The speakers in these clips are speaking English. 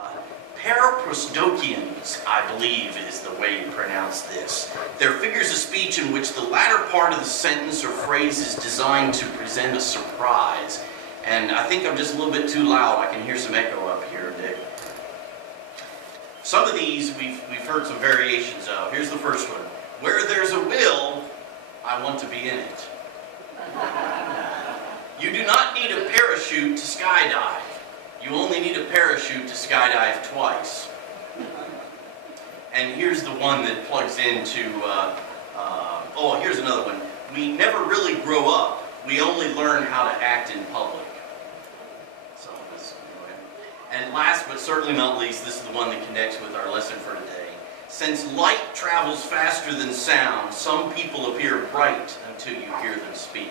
Paraprosdokians, I believe is the way you pronounce this. They're figures of speech in which the latter part of the sentence or phrase is designed to present a surprise. And I think I'm just a little bit too loud. I can hear some echo up here, Dick. Some of these we've heard some variations of. Here's the first one. Where there's a will, I want to be in it. You do not need a parachute to skydive. You only need a parachute to skydive twice. And here's the one that plugs into, here's another one. We never really grow up. We only learn how to act in public. So this, anyway. And last but certainly not least, this is the one that connects with our lesson for today. Since light travels faster than sound, some people appear bright until you hear them speak.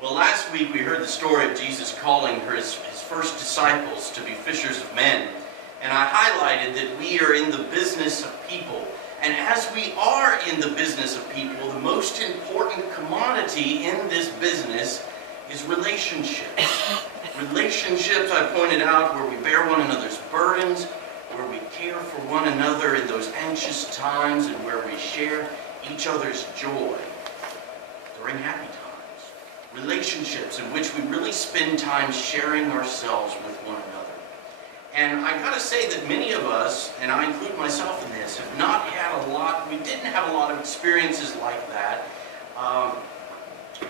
Well, last week we heard the story of Jesus calling his first disciples to be fishers of men. And I highlighted that we are in the business of people. And as we are in the business of people, the most important commodity in this business is relationships. Relationships, I pointed out, where we bear one another's burdens, where we care for one another in those anxious times, and where we share each other's joy during happy times. Relationships in which we really spend time sharing ourselves with one another. And I gotta say that many of us, and I include myself in this, have not had we didn't have a lot of experiences like that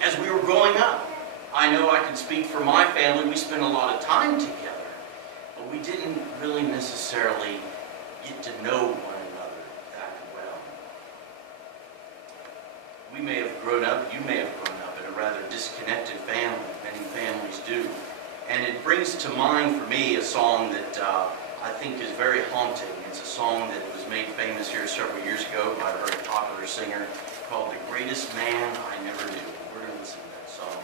as we were growing up. I know I can speak for my family, we spent a lot of time together, but we didn't really necessarily get to know one another that well. We may have grown up, you may have grown up in a rather disconnected family. Many families do. And it brings to mind for me a song that I think is very haunting. It's a song that was made famous here several years ago by a very popular singer called The Greatest Man I Never Knew. We're going to listen to that song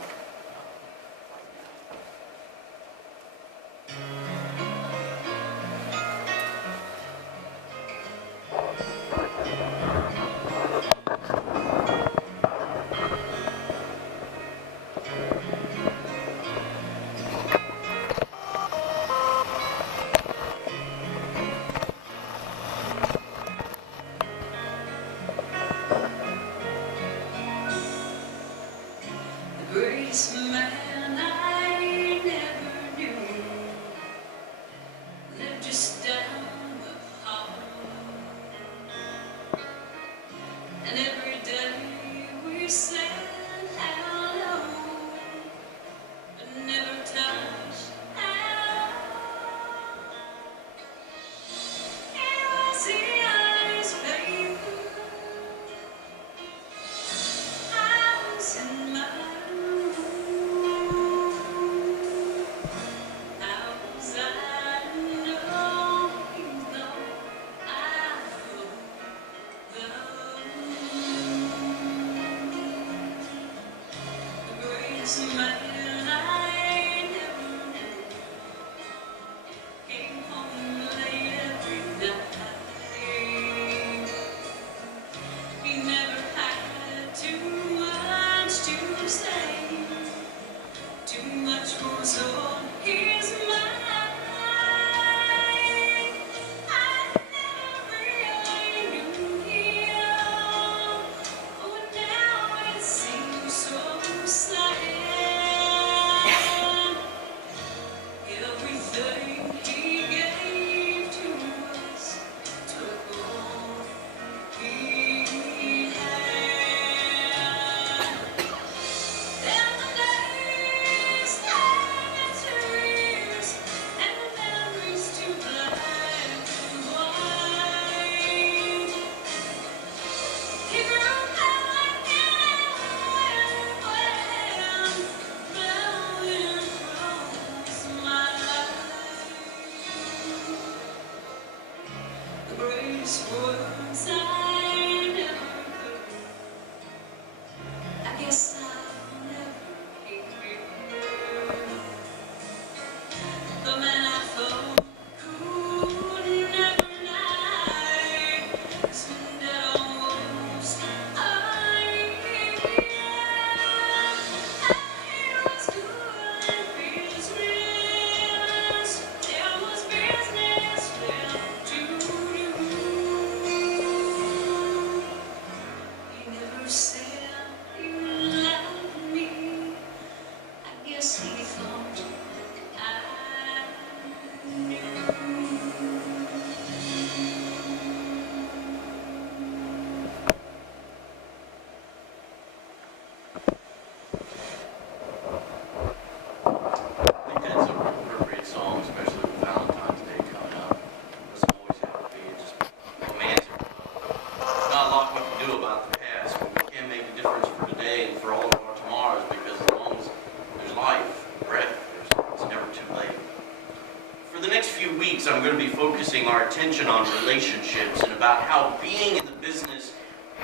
next few weeks, I'm going to be focusing our attention on relationships and about how being in the business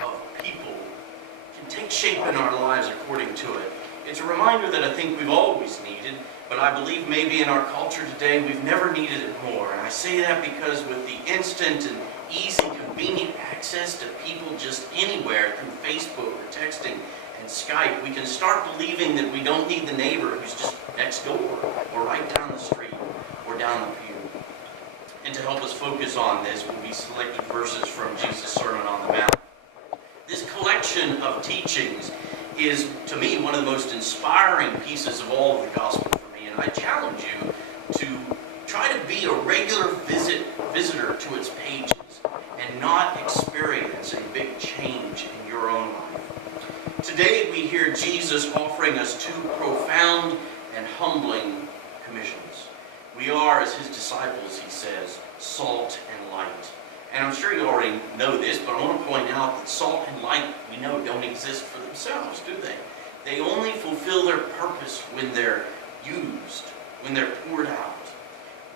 of people can take shape in our lives according to it. It's a reminder that I think we've always needed, but I believe maybe in our culture today we've never needed it more. And I say that because with the instant and easy, convenient access to people just anywhere through Facebook or texting and Skype, we can start believing that we don't need the neighbor who's just next door or right down the street or down the pew. And to help us focus on this will be selected verses from Jesus' Sermon on the Mount. This collection of teachings is, to me, one of the most inspiring pieces of all of the gospel for me, and I challenge you to try to be a regular visitor to its pages and not experience a big change in your own life. Today we hear Jesus offering us two profound and humbling commissions. We are, as his disciples, he says, salt and light. And I'm sure you already know this, but I want to point out that salt and light, we know, don't exist for themselves, do they? They only fulfill their purpose when they're used, when they're poured out.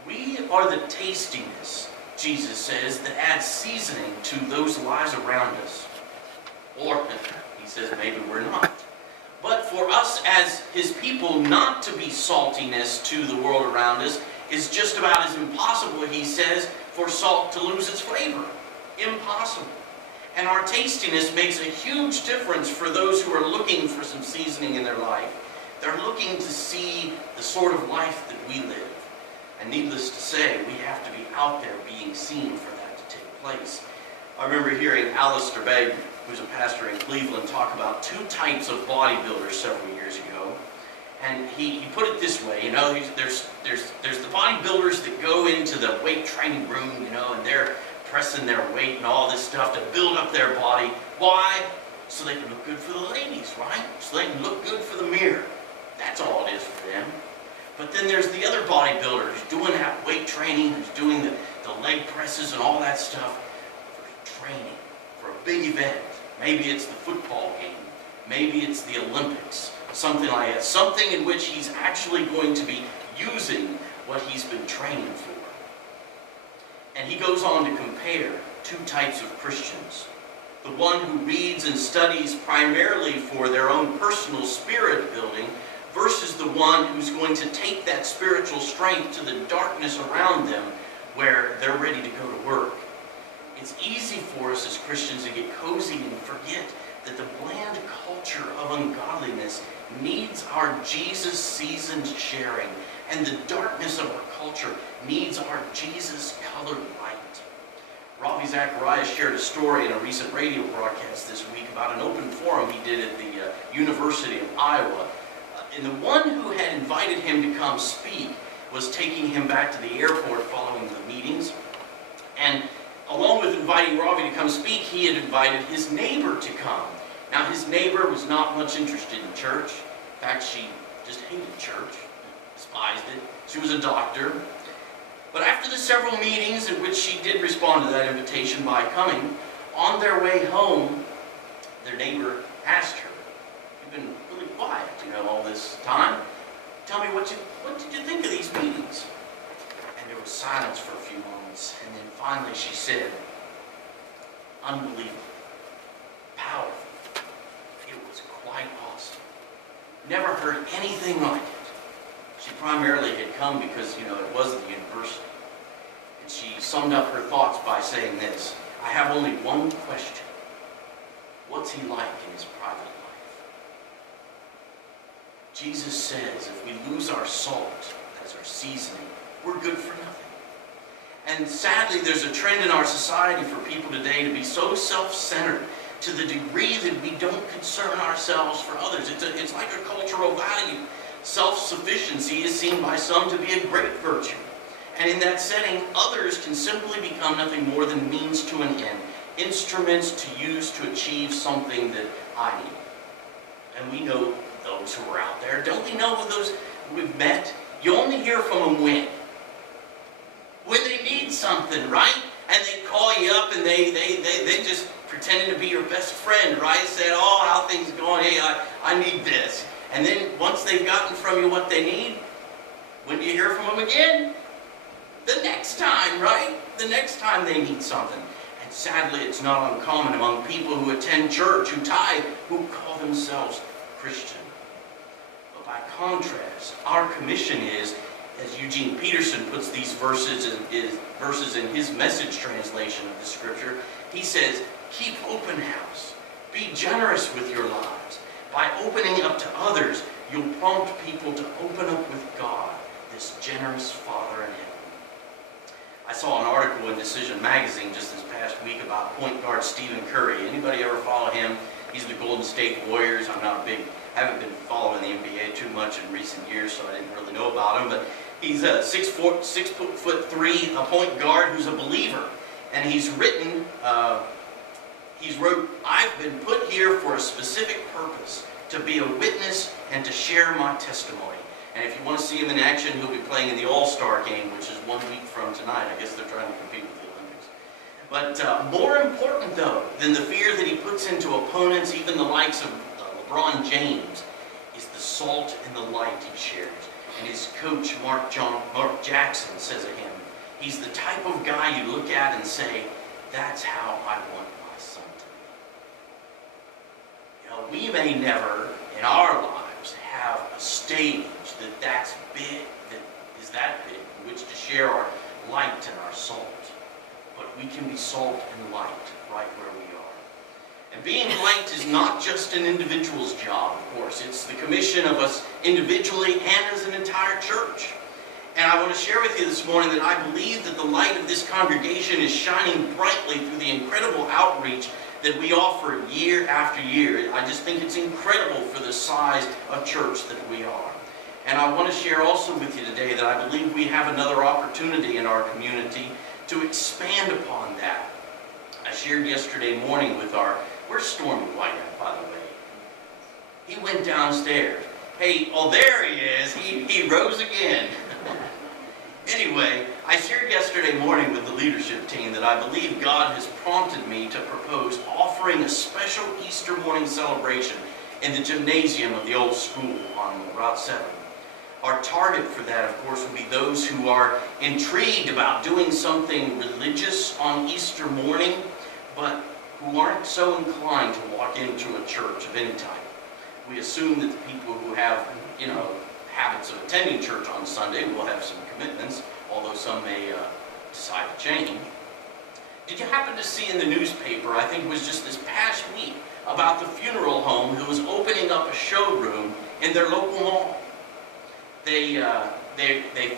We are the tastiness, Jesus says, that adds seasoning to those lives around us. Or, he says, maybe we're not. But for us as his people, not to be saltiness to the world around us is just about as impossible, he says, for salt to lose its flavor. Impossible. And our tastiness makes a huge difference for those who are looking for some seasoning in their life. They're looking to see the sort of life that we live. And needless to say, we have to be out there being seen for that to take place. I remember hearing Alistair Begg, who's a pastor in Cleveland, talk about two types of bodybuilders several years ago. And he put it this way, there's the bodybuilders that go into the weight training room, and they're pressing their weight and all this stuff to build up their body. Why? So they can look good for the ladies, right? So they can look good for the mirror. That's all it is for them. But then there's the other bodybuilder who's doing that weight training, who's doing the leg presses and all that stuff for training, for a big event. Maybe it's the football game. Maybe it's the Olympics. Something like that. Something in which he's actually going to be using what he's been training for. And he goes on to compare two types of Christians. The one who reads and studies primarily for their own personal spirit building versus the one who's going to take that spiritual strength to the darkness around them where they're ready to go to work. It's easy for us as Christians to get cozy and forget that the bland culture of ungodliness needs our Jesus-seasoned sharing, and the darkness of our culture needs our Jesus-colored light. Ravi Zacharias shared a story in a recent radio broadcast this week about an open forum he did at the University of Iowa. And the one who had invited him to come speak was taking him back to the airport following the meetings. And along with inviting Ravi to come speak, he had invited his neighbor to come. Now, his neighbor was not much interested in church. In fact, she just hated church, despised it. She was a doctor. But after the several meetings in which she did respond to that invitation by coming, on their way home, their neighbor asked her, "You've been really quiet, all this time. Tell me, what did you think of these meetings?" And there was silence for a few moments, and then finally she said, "Unbelievable, powerful. It was quite awesome. Never heard anything like it." She primarily had come because, it was the university. And she summed up her thoughts by saying this, "I have only one question. What's he like in his private life?" Jesus says if we lose our salt as our seasoning, we're good for nothing. And sadly, there's a trend in our society for people today to be so self-centered to the degree that we don't concern ourselves for others. It's like a cultural value. Self-sufficiency is seen by some to be a great virtue. And in that setting, others can simply become nothing more than means to an end, instruments to use to achieve something that I need. And we know those who are out there. Don't we know those we've met? You only hear from them when they need something, right? And they call you up and they just pretending to be your best friend, right? Said, "Oh, how things going? Hey, I need this." And then once they've gotten from you what they need, when do you hear from them again? the next time, right? The next time they need something. And sadly, it's not uncommon among people who attend church, who tithe, who call themselves Christian. But by contrast, our commission is, as Eugene Peterson puts these verses in his Message translation of the scripture, he says, keep open house. Be generous with your lives. By opening up to others, you'll prompt people to open up with God, this generous Father in heaven. I saw an article in Decision Magazine just this past week about point guard Stephen Curry. Anybody ever follow him? He's the Golden State Warriors. I haven't been following the NBA too much in recent years, so I didn't really know about him. But he's a 6'3" point guard who's a believer, and he wrote, "I've been put here for a specific purpose, to be a witness and to share my testimony." And if you want to see him in action, he'll be playing in the All-Star game, which is 1 week from tonight. I guess they're trying to compete with the Olympics. But more important, though, than the fear that he puts into opponents, even the likes of LeBron James, is the salt and the light he shares. And his coach, Mark Jackson, says of him, he's the type of guy you look at and say, that's how I want my son to be. You know, we may never, in our lives, have a stage that's big, that is that big, in which to share our light and our salt. But we can be salt and light right where we are. And being light is not just an individual's job, of course. It's the commission of us individually and as an entire church. And I want to share with you this morning that I believe that the light of this congregation is shining brightly through the incredible outreach that we offer year after year. I just think it's incredible for the size of church that we are. And I want to share also with you today that I believe we have another opportunity in our community to expand upon that. I shared yesterday morning with where's Stormy White at, by the way? He went downstairs. Hey, oh, there he is. He rose again. Anyway, I shared yesterday morning with the leadership team that I believe God has prompted me to propose offering a special Easter morning celebration in the gymnasium of the old school on Route 7. Our target for that, of course, would be those who are intrigued about doing something religious on Easter morning, but who aren't so inclined to walk into a church of any type. We assume that the people who have, habits of attending church on Sunday will have some commitments, although some may decide to change. Did you happen to see in the newspaper, I think it was just this past week, about the funeral home who was opening up a showroom in their local mall? They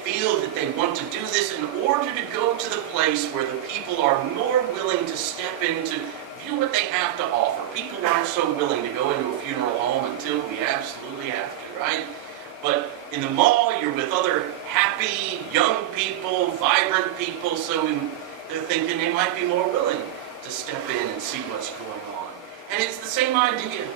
feel that they want to do this in order to go to the place where the people are more willing to step into, view what they have to offer. People aren't so willing to go into a funeral home until we absolutely have to, right? But in the mall, you're with other happy, young people, vibrant people, so they're thinking they might be more willing to step in and see what's going on. And it's the same idea.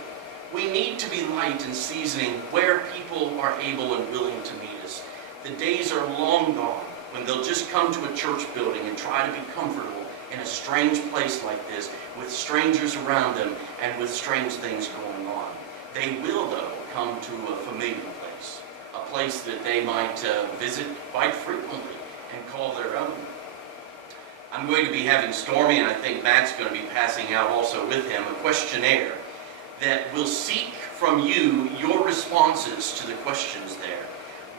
We need to be light and seasoning where people are able and willing to meet us. The days are long gone when they'll just come to a church building and try to be comfortable in a strange place like this with strangers around them and with strange things going on. They will, though, come to a familiar place, a place that they might visit quite frequently and call their own. I'm going to be having Stormy, and I think Matt's going to be passing out also with him, a questionnaire that will seek from you your responses to the questions there.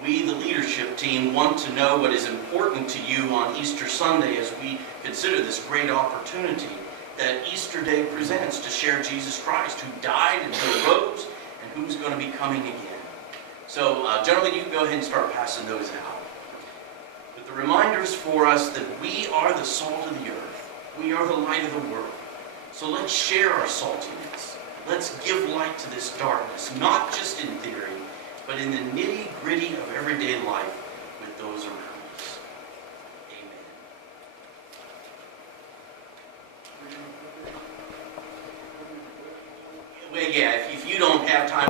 We, the leadership team, want to know what is important to you on Easter Sunday as we consider this great opportunity that Easter Day presents to share Jesus Christ, who died and who rose, and who's going to be coming again. So, gentlemen, you can go ahead and start passing those out. But the reminders for us that we are the salt of the earth. We are the light of the world. So let's share our saltiness. Let's give light to this darkness, not just in theory, but in the nitty-gritty of everyday life with those around us. Amen. Well, yeah, if you don't have time